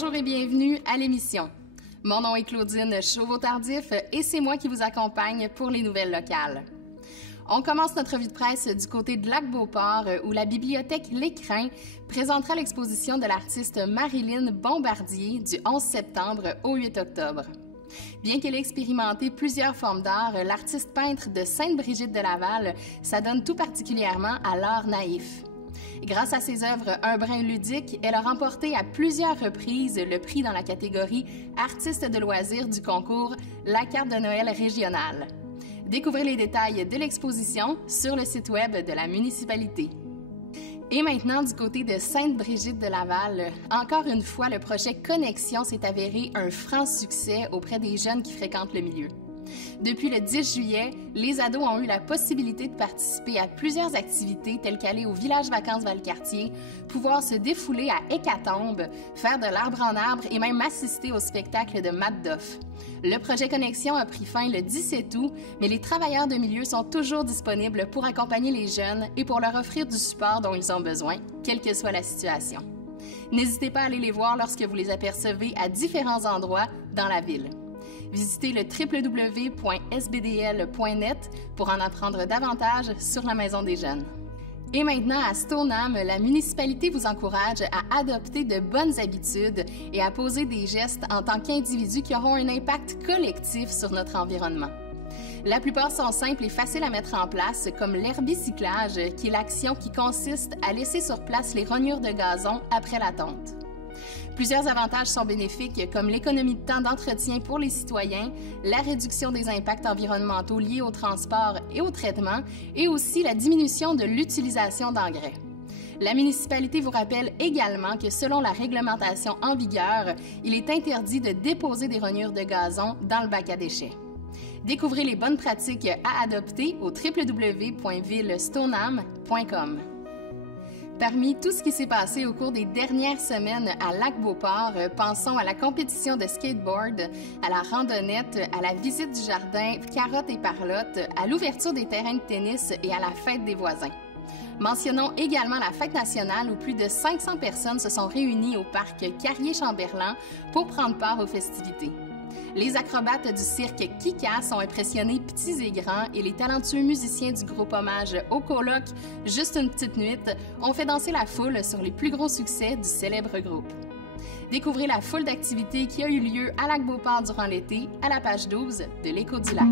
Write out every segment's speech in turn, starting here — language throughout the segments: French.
Bonjour et bienvenue à l'émission. Mon nom est Claudine Chauveau-Tardif et c'est moi qui vous accompagne pour les nouvelles locales. On commence notre revue de presse du côté de Lac-Beauport où la bibliothèque L'Écrin présentera l'exposition de l'artiste Marilyn Bombardier du 11 septembre au 8 octobre. Bien qu'elle ait expérimenté plusieurs formes d'art, l'artiste peintre de Sainte-Brigitte-de-Laval s'adonne tout particulièrement à l'art naïf. Grâce à ses œuvres un brin ludique, elle a remporté à plusieurs reprises le prix dans la catégorie Artiste de loisirs du concours La Carte de Noël régionale. Découvrez les détails de l'exposition sur le site web de la municipalité. Et maintenant, du côté de Sainte-Brigitte-de-Laval, encore une fois, le projet Connexion s'est avéré un franc succès auprès des jeunes qui fréquentent le milieu. Depuis le 10 juillet, les ados ont eu la possibilité de participer à plusieurs activités telles qu'aller au village vacances Valcartier, pouvoir se défouler à Hécatombe, faire de l'arbre en arbre et même assister au spectacle de Matt Doff. Le projet Connexion a pris fin le 17 août, mais les travailleurs de milieu sont toujours disponibles pour accompagner les jeunes et pour leur offrir du support dont ils ont besoin, quelle que soit la situation. N'hésitez pas à aller les voir lorsque vous les apercevez à différents endroits dans la ville. Visitez le www.sbdl.net pour en apprendre davantage sur la Maison des jeunes. Et maintenant, à Stoneham, la municipalité vous encourage à adopter de bonnes habitudes et à poser des gestes en tant qu'individus qui auront un impact collectif sur notre environnement. La plupart sont simples et faciles à mettre en place, comme l'herbicyclage, qui est l'action qui consiste à laisser sur place les rognures de gazon après la tonte. Plusieurs avantages sont bénéfiques, comme l'économie de temps d'entretien pour les citoyens, la réduction des impacts environnementaux liés au transport et au traitement, et aussi la diminution de l'utilisation d'engrais. La municipalité vous rappelle également que selon la réglementation en vigueur, il est interdit de déposer des rognures de gazon dans le bac à déchets. Découvrez les bonnes pratiques à adopter au www.villestoneham.com. Parmi tout ce qui s'est passé au cours des dernières semaines à Lac-Beauport, pensons à la compétition de skateboard, à la randonnette, à la visite du jardin Carotte et Parlotte, à l'ouverture des terrains de tennis et à la fête des voisins. Mentionnons également la fête nationale où plus de 500 personnes se sont réunies au parc Carrier-Chamberlain pour prendre part aux festivités. Les acrobates du cirque Kikas ont impressionné petits et grands et les talentueux musiciens du groupe hommage au coloc Juste une petite nuit ont fait danser la foule sur les plus gros succès du célèbre groupe. Découvrez la foule d'activités qui a eu lieu à Lac-Beauport durant l'été à la page 12 de l'Écho du lac.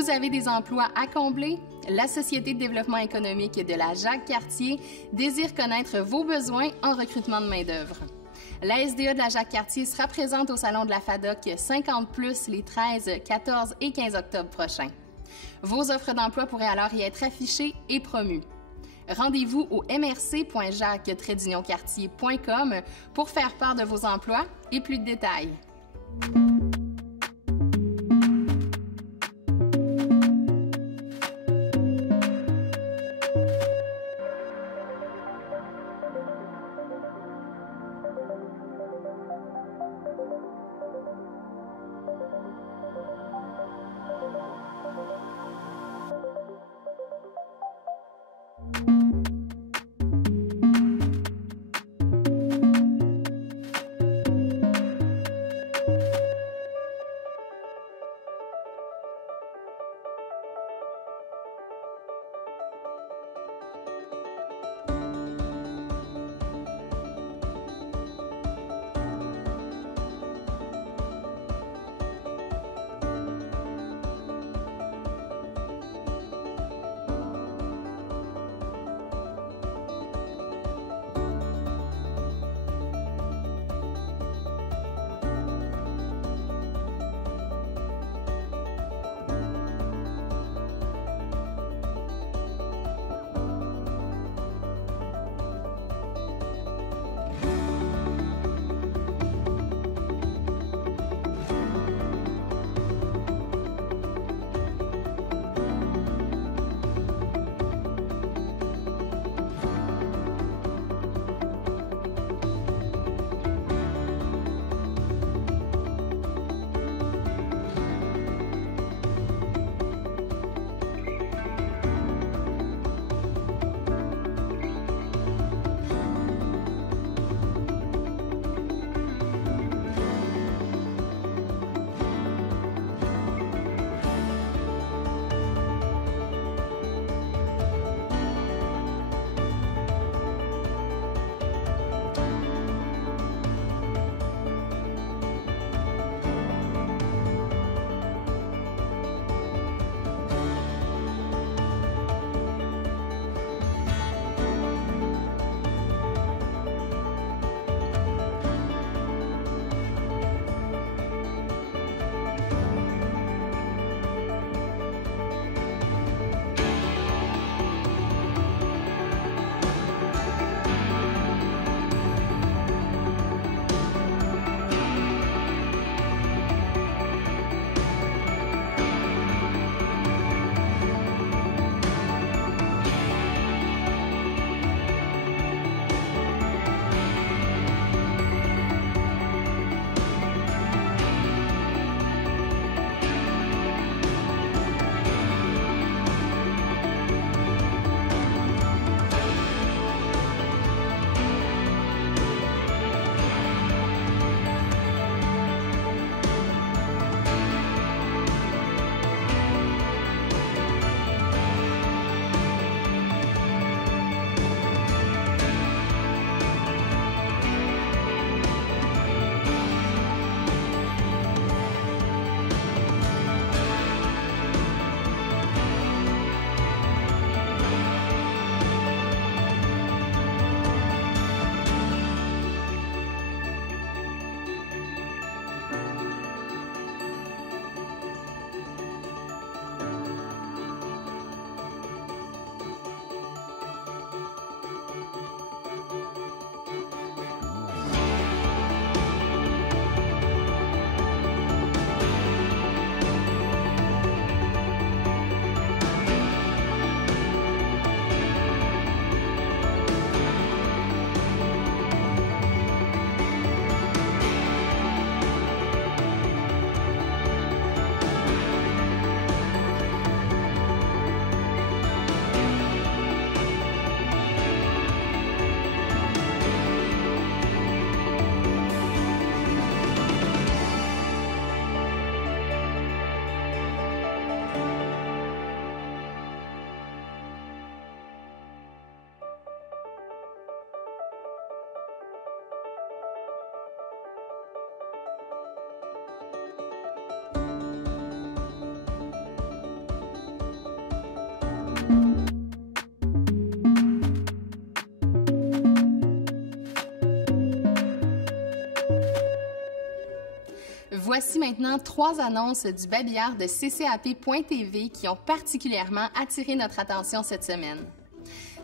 Vous avez des emplois à combler? La Société de développement économique de la Jacques-Cartier désire connaître vos besoins en recrutement de main-d'œuvre. La SDA de la Jacques-Cartier sera présente au Salon de la FADOC 50+, les 13, 14 et 15 octobre prochains. Vos offres d'emploi pourraient alors y être affichées et promues. Rendez-vous au mrc.jacques-cartier.com pour faire part de vos emplois et plus de détails. Voici maintenant 3 annonces du babillard de ccap.tv qui ont particulièrement attiré notre attention cette semaine.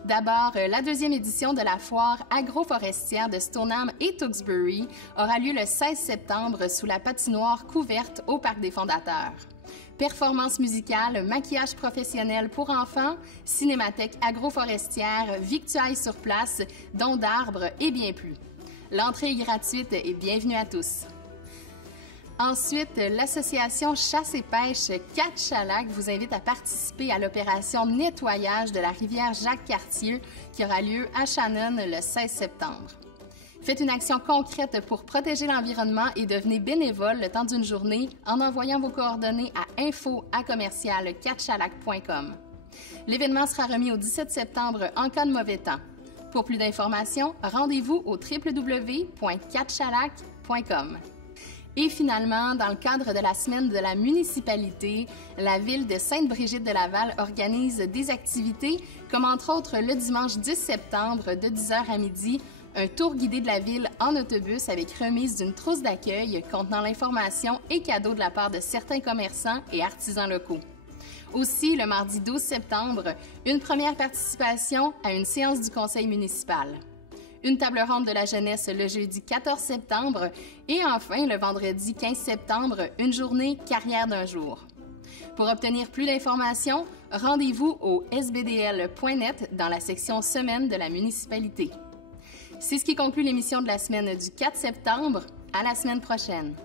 D'abord, la 2e édition de la foire agroforestière de Stoneham et Tewksbury aura lieu le 16 septembre sous la patinoire couverte au Parc des Fondateurs. Performances musicales, maquillage professionnel pour enfants, cinémathèque agroforestière, victuailles sur place, dons d'arbres et bien plus. L'entrée est gratuite et bienvenue à tous. Ensuite, l'association Chasse et Pêche Quatre-Chalacs vous invite à participer à l'opération nettoyage de la rivière Jacques-Cartier qui aura lieu à Shannon le 16 septembre. Faites une action concrète pour protéger l'environnement et devenez bénévole le temps d'une journée en envoyant vos coordonnées à info@4chalacs.com. L'événement sera remis au 17 septembre en cas de mauvais temps. Pour plus d'informations, rendez-vous au www.4chalacs.com. Et finalement, dans le cadre de la semaine de la municipalité, la ville de Sainte-Brigitte-de-Laval organise des activités, comme entre autres le dimanche 10 septembre de 10h à midi, un tour guidé de la ville en autobus avec remise d'une trousse d'accueil contenant l'information et cadeaux de la part de certains commerçants et artisans locaux. Aussi, le mardi 12 septembre, une première participation à une séance du conseil municipal. Une table ronde de la jeunesse le jeudi 14 septembre et enfin le vendredi 15 septembre, une journée carrière d'un jour. Pour obtenir plus d'informations, rendez-vous au sbdl.net dans la section semaine de la municipalité. C'est ce qui conclut l'émission de la semaine du 4 septembre. À la semaine prochaine.